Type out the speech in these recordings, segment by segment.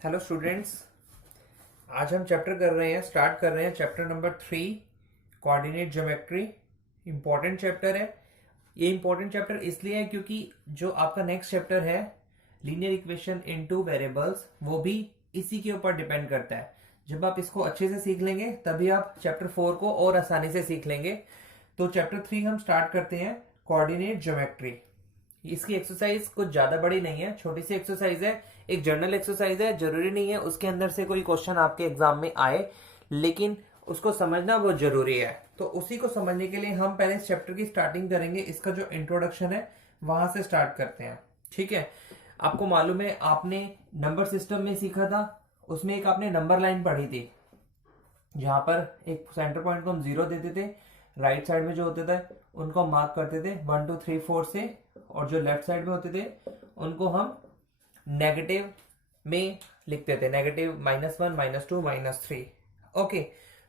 Hello students. आज हम start कर रहे हैं chapter number 3, coordinate geometry. Important chapter है। ये इंपॉर्टेंट चैप्टर इसलिए है क्योंकि जो आपका नेक्स्ट चैप्टर है linear equation in two variables, वो भी इसी के ऊपर डिपेंड करता है। जब आप इसको अच्छे से सीख लेंगे तभी आप चैप्टर 4 को और आसानी से सीख लेंगे। तो चैप्टर 3 हम स्टार्ट करते हैं, कोऑर्डिनेट ज्योमेट्री। इसकी एक्सरसाइज कुछ ज्यादा बड़ी नहीं है, छोटी सी एक्सरसाइज है, एक जर्नल एक्सरसाइज है। जरूरी नहीं है उसके अंदर से कोई क्वेश्चन आपके एग्जाम में आए, लेकिन उसको समझना बहुत जरूरी है। तो उसी को समझने के लिए हम पहले इस चैप्टर की स्टार्टिंग करेंगे। इसका जो इंट्रोडक्शन है वहां से स्टार्ट करते हैं, ठीक है। आपको मालूम है आपने नंबर सिस्टम में सीखा था, उसमें एक आपने नंबर लाइन पढ़ी थी जहां पर एक सेंटर पॉइंट को हम 0 देते थे, राइट साइड में जो होते थे उनको हम मार्क करते थे 1 2 3 4 से, और जो लेफ्ट साइड में होते थे उनको हम नेगेटिव में लिखते थे, नेगेटिव -1 -2 -3। ओके,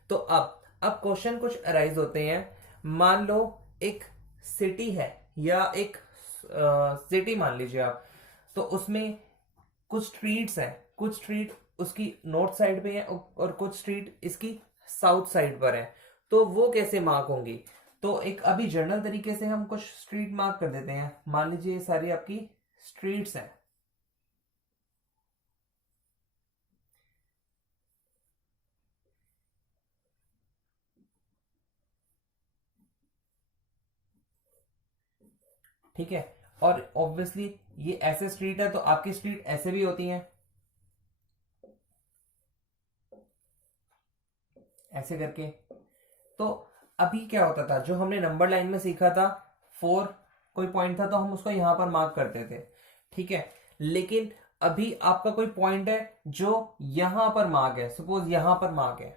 तो अब क्वेश्चन कुछ अराइज होते हैं। मान लो एक सिटी है या एक सिटी मान लीजिए आप, तो उसमें कुछ स्ट्रीट्स हैं, कुछ स्ट्रीट उसकी नॉर्थ साइड पे है और कुछ स्ट्रीट इसकी साउथ साइड पर है। तो वो कैसे मार्क होंगी? तो एक अभी जर्नल तरीके से हम कुछ स्ट्रीट मार्क कर देते हैं। मान लीजिए ये सारी आपकी स्ट्रीट्स हैं। ठीक है, और ऑब्वियसली ये ऐसे स्ट्रीट है तो आपकी स्ट्रीट ऐसे भी होती हैं, ऐसे करके। तो अभी क्या होता था, जो हमने नंबर लाइन में सीखा था, 4 कोई पॉइंट था तो हम उसको यहां पर मार्क करते थे, ठीक है। लेकिन अभी आपका कोई पॉइंट है जो यहां पर मार्क है, सपोज यहां पर मार्क है,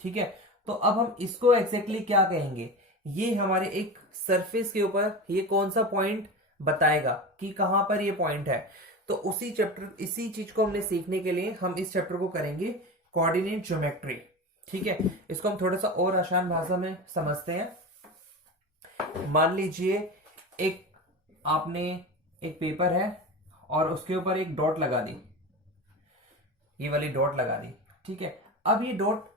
ठीक है। तो अब हम इसको एग्जैक्टली क्या कहेंगे? ये हमारे एक सरफेस के ऊपर ये कौन सा पॉइंट बताएगा कि कहां पर ये पॉइंट है। तो इसी चीज को हमने सीखने के लिए हम इस चैप्टर को करेंगे, कोऑर्डिनेट ज्योमेट्री, ठीक है। इसको हम थोड़ा सा और आसान भाषा में समझते हैं। मान लीजिए एक आपने एक पेपर है और उसके ऊपर एक डॉट लगा दी, ये वाली डॉट लगा दी, ठीक है। अब ये डॉट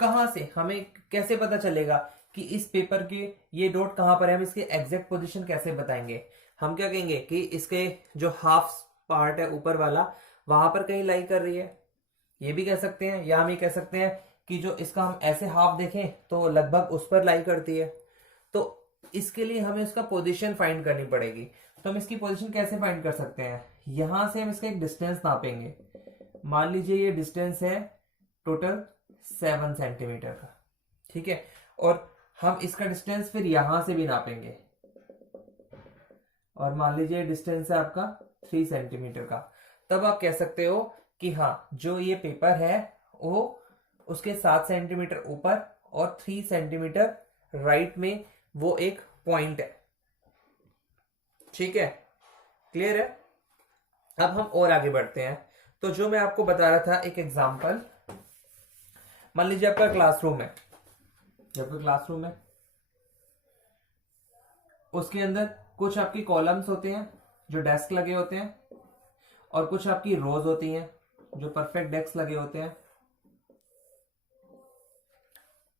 कहां से, हमें कैसे पता चलेगा कि इस पेपर के ये डॉट कहां पर है? हम इसके एग्जैक्ट पोजीशन कैसे बताएंगे? हम क्या कहेंगे कि इसके जो हाफ पार्ट है ऊपर वाला, वहां पर कहीं लाई कर रही है, ये भी कह सकते हैं। या हम ये कह सकते हैं कि जो इसका हम ऐसे हाफ देखें तो लगभग उस पर लाई करती है। तो इसके लिए हमें उसका पोजीशन फाइंड करनी पड़ेगी। तो हम इसकी पोजीशन कैसे फाइंड कर सकते हैं? यहां से हम इसका एक डिस्टेंस नापेंगे। मान लीजिए ये डिस्टेंस है टोटल 7 सेंटीमीटर का, ठीक है। और हम इसका डिस्टेंस फिर यहां से भी नापेंगे, और मान लीजिए डिस्टेंस है आपका 3 सेंटीमीटर का। तब आप कह सकते हो कि हाँ, जो ये पेपर है वो उसके 7 सेंटीमीटर ऊपर और 3 सेंटीमीटर राइट में वो एक पॉइंट है, ठीक है। क्लियर है? अब हम और आगे बढ़ते हैं। तो जो मैं आपको बता रहा था, एक एग्जांपल, मान लीजिए आपका क्लासरूम है। जब आपका क्लासरूम है उसके अंदर कुछ आपकी कॉलम्स होते हैं जो डेस्क लगे होते हैं, और कुछ आपकी रोज होती हैं जो परफेक्ट डेस्क लगे होते हैं,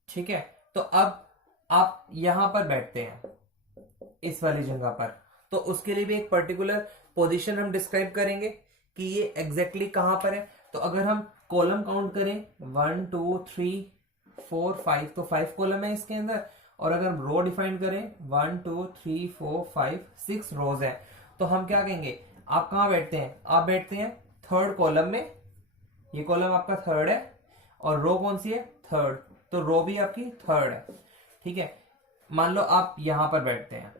ठीक है। तो अब आप यहां पर बैठते हैं इस वाली जगह पर, तो उसके लिए भी एक पर्टिकुलर पोजीशन हम डिस्क्राइब करेंगे कि ये एग्जैक्टली कहां पर है। तो अगर हम कॉलम काउंट करें 1 2 3 4 5, तो 5 कॉलम है इसके अंदर। और अगर हम रो डिफाइन करें 1 2 3 4 5 6 रोज है, तो हम क्या कहेंगे? आप कहां बैठते हैं? आप बैठते हैं थर्ड कॉलम में। ये कॉलम आपका थर्ड है और रो कौन सी है? थर्ड। तो रो भी आपकी थर्ड है, ठीक है। मान लो आप यहां पर बैठते हैं,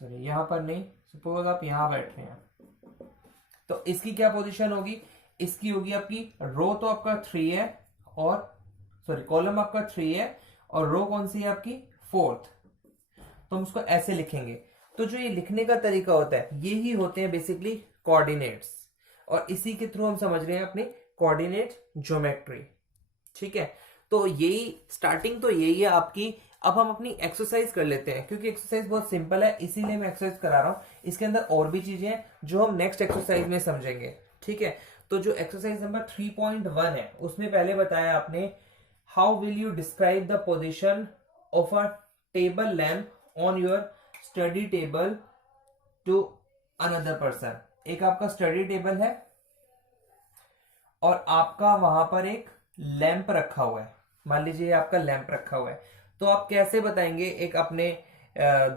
सॉरी यहां पर नहीं, सपोज आप यहां बैठ रहे हैं, तो इसकी क्या पोजीशन होगी? इसकी होगी आपकी रो तो आपका 3 है, और सॉरी कॉलम आपका 3 है और रो कौन सी है आपकी? 4th। तो हम उसको ऐसे लिखेंगे। तो जो ये लिखने का तरीका होता है, ये ही होते हैं बेसिकली कोऑर्डिनेट्स, और इसी के थ्रू हम समझ रहे हैं अपनी कोऑर्डिनेट ज्योमेट्री, ठीक है। तो यही स्टार्टिंग तो यही है आपकी। अब हम अपनी एक्सरसाइज कर लेते हैं, क्योंकि एक्सरसाइज बहुत सिंपल है इसीलिए मैं एक्सरसाइज करा रहा हूं। इसके अंदर और भी चीजें हैं जो हम नेक्स्ट एक्सरसाइज में समझेंगे, ठीक है। तो जो एक्सरसाइज नंबर 3.1 है उसमें पहले बताया आपने, how will you describe the position of a table lamp on your study table to another person. एक आपका स्टडी टेबल है और आपका वहां पर एक लैंप रखा हुआ है, मान लीजिए आपका लैंप रखा हुआ है, तो आप कैसे बताएंगे एक अपने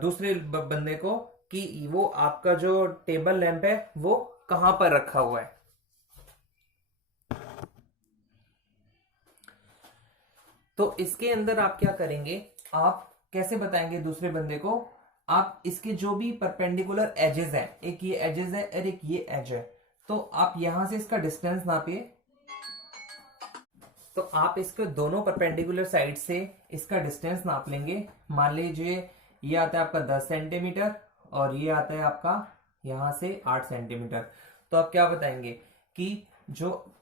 दूसरे बंदे को कि वो आपका जो टेबल लैंप है वो कहां पर रखा हुआ है। तो इसके अंदर आप क्या करेंगे, आप कैसे बताएंगे दूसरे बंदे को, आप इसके जो भी परपेंडिकुलर एजेस हैं, एक ये एजेस है और एक ये एज है, तो आप यहां से इसका डिस्टेंस नापिए। तो आप इसके दोनों परपेंडिकुलर साइड से इसका डिस्टेंस नाप लेंगे। मान लीजिए ये आता है आपका 10 सेंटीमीटर और ये आता है आपका यहां से 8 सेंटीमीटर। तो आप क्या बताएंगे कि जो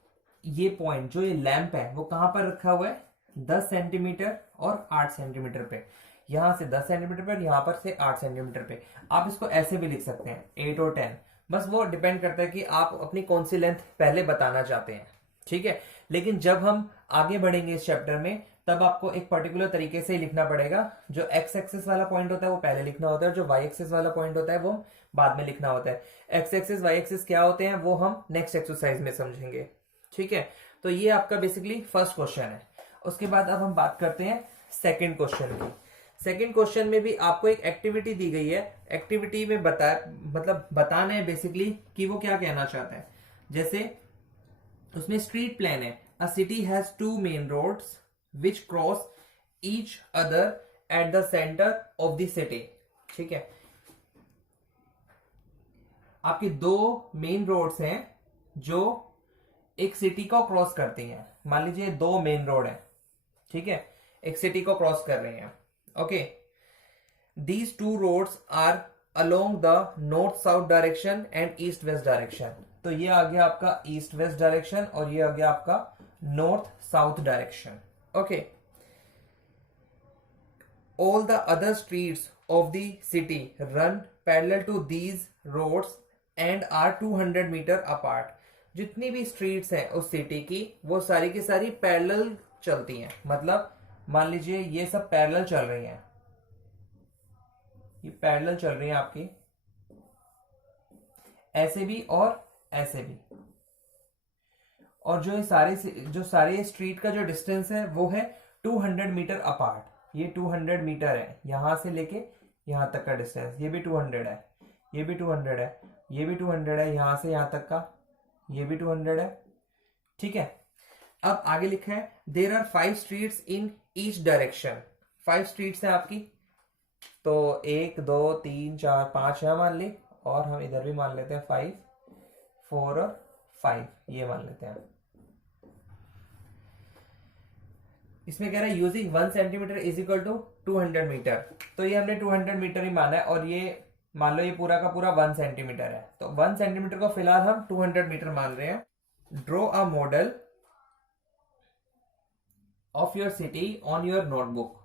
ये पॉइंट, जो ये लैंप है वो कहां पर रखा हुआ है, 10 सेंटीमीटर और 8 सेंटीमीटर पे। यहां से 10 सेंटीमीटर पर, यहां पर से 8 सेंटीमीटर पे। आप इसको ऐसे भी लिख सकते हैं 8 और 10, बस वो डिपेंड करता है कि आप अपनी कौन सी लेंथ पहले बताना चाहते हैं, ठीक है। लेकिन जब हम आगे बढ़ेंगे इस चैप्टर में तब आपको एक पर्टिकुलर तरीके से ही लिखना पड़ेगा। जो एक्स एक्सिस वाला पॉइंट होता है वो पहले लिखना होता है, जो वाई एक्सिस वाला पॉइंट होता है वो बाद में लिखना होता है। एक्स एक्सिस वाई एक्सिस क्या होते हैं वो हम नेक्स्ट एक्सरसाइज में समझेंगे, ठीक है। तो ये आपका बेसिकली फर्स्ट क्वेश्चन है। उसके बाद अब हम बात करते हैं सेकेंड क्वेश्चन की। सेकेंड क्वेश्चन में भी आपको एक एक्टिविटी दी गई है। एक्टिविटी में बताना है बेसिकली कि वो क्या कहना चाहता है। जैसे उसमें स्ट्रीट प्लान है, a city has 2 main roads which cross each other at the centre of the city, ठीक है। आपकी 2 मेन रोड्स हैं जो एक सिटी को क्रॉस करती हैं। मान लीजिए 2 मेन रोड है, ठीक है, एक सिटी को क्रॉस कर रहे हैं, okay. These 2 roads are along the north south direction and east west direction. तो ये आ गया आपका ईस्ट वेस्ट डायरेक्शन और ये आ गया आपका north south direction, okay. All the other streets of the city run parallel to these roads and are 200 metre apart. जितनी भी स्ट्रीट्स हैं उस सिटी की वो सारी की सारी पैरेलल चलती हैं। मतलब मान लीजिए ये सब पैरेलल चल रही हैं, ये पैरेलल चल रही हैं आपकी, ऐसे भी और ऐसे भी। और जो सारे स्ट्रीट का जो डिस्टेंस है वो है 200 मीटर अपार्ट। ये 200 मीटर है, यहां से लेके यहां तक का डिस्टेंस। ये भी 200 है, ये भी 200 है, ये भी 200 है, यहां से यहां तक का ये भी 200 है, ठीक है। अब आगे लिखा है there are 5 streets in each direction. 5 streets हैं आपकी, तो 1 2 3 4 5 यहां मान ली और हम इधर भी मान लेते हैं 5 4 और 5 ये मान लेते हैं। इसमें कह रहा है using 1 centimetre is equal to 200 metre. तो ये हमने 200 मीटर ही माना है और ये मान लो ये पूरा का पूरा 1 सेंटीमीटर है, तो 1 सेंटीमीटर को फिलहाल हम 200 मीटर मान रहे हैं। Draw a model of your city on your notebook.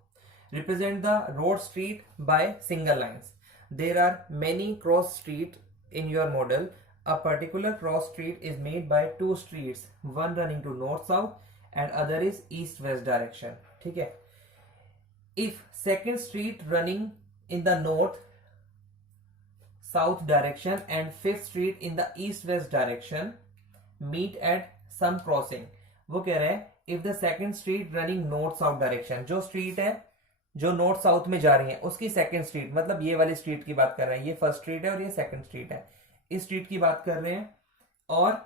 Represent the road street by single lines. There are many cross street in your model. A particular cross street is made by 2 streets, one running to north south and other is east west direction, ठीक है। If second street running in the north south direction and fifth street in the east west direction meet at some crossing, वो कह रहे हैं if the second street running north south direction, जो street है जो north south में जा रही है उसकी सेकंड स्ट्रीट, मतलब ये वाली स्ट्रीट की बात कर रहे हैं, ये फर्स्ट स्ट्रीट है और ये सेकंड स्ट्रीट है, इस स्ट्रीट की बात कर रहे हैं। और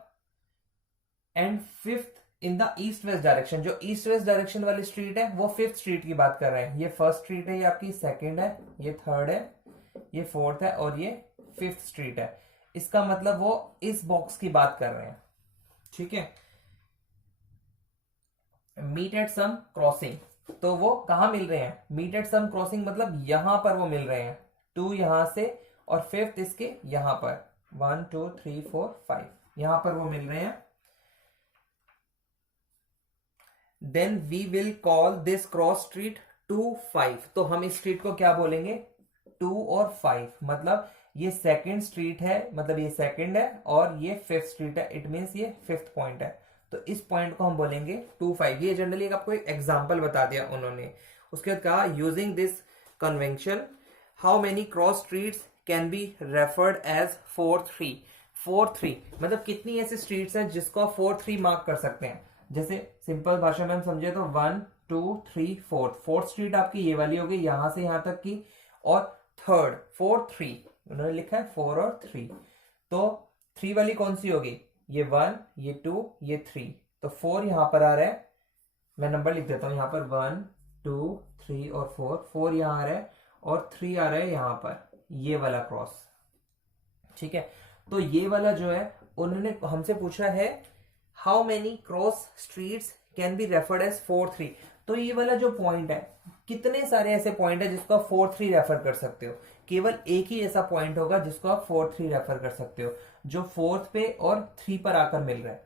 and fifth in the east west direction, जो ईस्ट वेस्ट डायरेक्शन वाली स्ट्रीट है वो फिफ्थ स्ट्रीट की बात कर रहे हैं। ये फर्स्ट स्ट्रीट है, ये आपकी सेकंड है, ये थर्ड है, ये फोर्थ है और ये फिफ्थ स्ट्रीट है। इसका मतलब वो इस बॉक्स की बात कर रहे हैं, ठीक है। मीट एट सम क्रॉसिंग, तो वो कहां मिल रहे हैं, मीट एट सम क्रॉसिंग मतलब यहां पर वो मिल रहे हैं, 2 यहां से और फिफ्थ इसके यहां पर 1 2 3 4 5 यहां पर वो मिल रहे हैं। Then we will call this cross street 2 5। तो हम इस स्ट्रीट को क्या बोलेंगे, 2 और 5, मतलब ये सेकंड स्ट्रीट है, मतलब ये सेकंड है और ये फिफ्थ स्ट्रीट है, इट मीन्स ये फिफ्थ पॉइंट है। तो इस पॉइंट को हम बोलेंगे 2-5। ये जनरली आपको एक एग्जाम्पल बता दिया उन्होंने। उसके बाद कहा using this convention how many cross streets can be referred as 4-3। 4-3 मतलब कितनी ऐसी स्ट्रीट्स हैं जिसको आप 4-3 मार्क कर सकते हैं। जैसे सिंपल भाषा में हम समझे तो 1 2 3 4, फोर्थ स्ट्रीट आपकी ये वाली होगी यहां से यहां तक की, और थर्ड 4-3 उन्होंने लिखा है 4 और 3। तो 3 वाली कौन सी होगी, ये 1 ये 2 ये 3, तो 4 यहां पर आ रहा है, मैं नंबर लिख देता हूं यहां पर 1 2 3 और 4 यहां आ रहा है और 3 आ रहा है यहां पर, ये वाला क्रॉस। ठीक है, तो ये वाला जो है उन्होंने हमसे पूछा है how many cross streets can be referred as 4-3। तो ये वाला जो पॉइंट है, कितने सारे ऐसे पॉइंट है जिसको आप 4-3 रेफर कर सकते हो। केवल एक ही ऐसा पॉइंट होगा जिसको आप 4-3 रेफर कर सकते हो, जो 4th पे और 3 पर आकर मिल रहा है।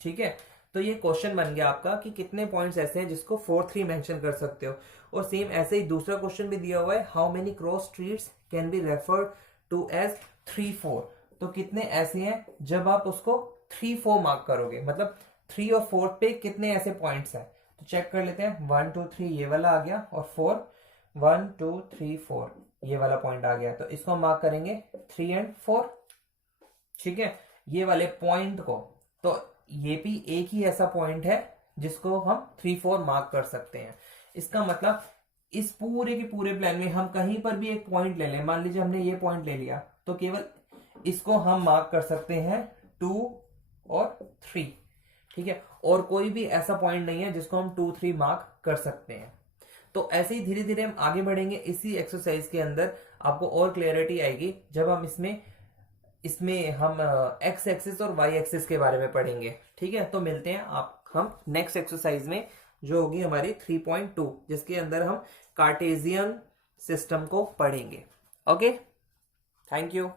ठीक है, तो ये क्वेश्चन बन गया आपका कि कितने पॉइंट्स ऐसे हैं जिसको 4-3 मेंशन कर सकते हो। और सेम ऐसे ही दूसरा क्वेश्चन भी दिया हुआ है how many cross streets can be referred to as 3-4। तो कितने ऐसे हैं जब आप उसको 3-4 मार्क करोगे, मतलब 3 और 4 पे कितने ऐसे पॉइंट्स हैं। तो चेक कर लेते हैं, 1 2 3 ये वाला आ गया और 4 1 2 3 4 ये वाला पॉइंट आ गया, तो इसको मार्क करेंगे 3 और 4। ठीक है, ये वाले पॉइंट को, तो ये भी एक ही ऐसा पॉइंट है जिसको हम 3-4 मार्क कर सकते हैं। इसका मतलब इस पूरे के पूरे प्लान में हम कहीं पर भी एक पॉइंट ले लें, मान लीजिए हमने ये पॉइंट ले लिया, तो केवल इसको हम मार्क कर सकते हैं 2 और 3। ठीक है, और कोई भी ऐसा पॉइंट नहीं है जिसको हम 2-3 मार्क कर सकते हैं। तो ऐसे ही धीरे धीरे हम आगे बढ़ेंगे इसी एक्सरसाइज के अंदर, आपको और क्लियरिटी आएगी जब हम इसमें हम एक्स एक्सिस और वाई एक्सिस के बारे में पढ़ेंगे। ठीक है, तो मिलते हैं हम नेक्स्ट एक्सरसाइज में, जो होगी हमारी 3.2, जिसके अंदर हम कार्टेशियन सिस्टम को पढ़ेंगे। Okay, thank you.